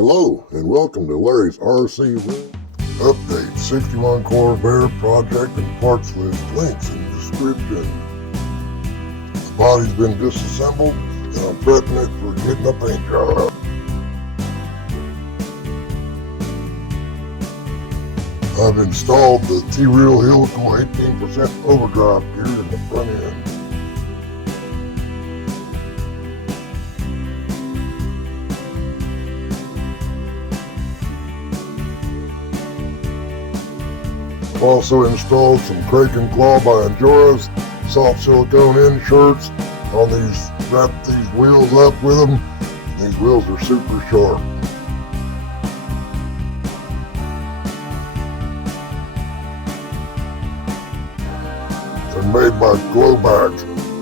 Hello and welcome to Larry's RC Update. 61 Corvair project and parts list, links in description. The body's been disassembled and I'm prepping it for getting a paint job. I've installed the T-Reel helical 18% overdrive gear in the front end. I've also installed some Crake and Claw by Anjora's soft silicone inserts on these, wrapped these wheels up with them. These wheels are super sharp. They're made by Glowback.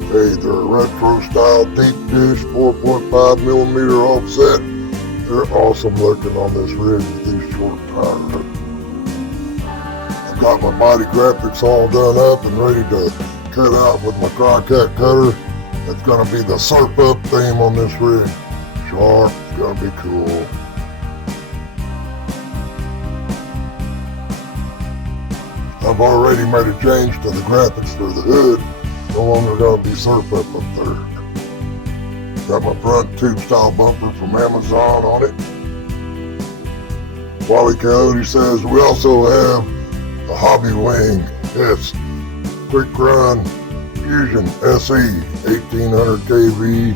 Hey, they're a retro style deep dish 4.5mm offset. They're awesome looking on this rig with these short tires. Got my body graphics all done up and ready to cut out with my Redcat cutter. It's going to be the surf up theme on this rig. Sharp, it's going to be cool. I've already made a change to the graphics for the hood. No longer going to be surf up there. Got my front tube style bumper from Amazon on it. Wally Coyote says we also have the Hobby Wing, yes, Quick Run Fusion SE 1800 kV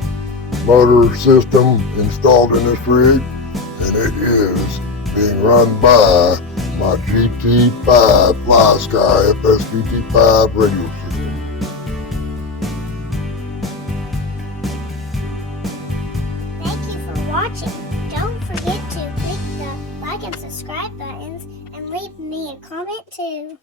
motor system installed in this rig, and it is being run by my GT5 Fly Sky FSGT5 radio system. Thank you for watching. Don't forget to click the like and subscribe buttons and leave me a comment too.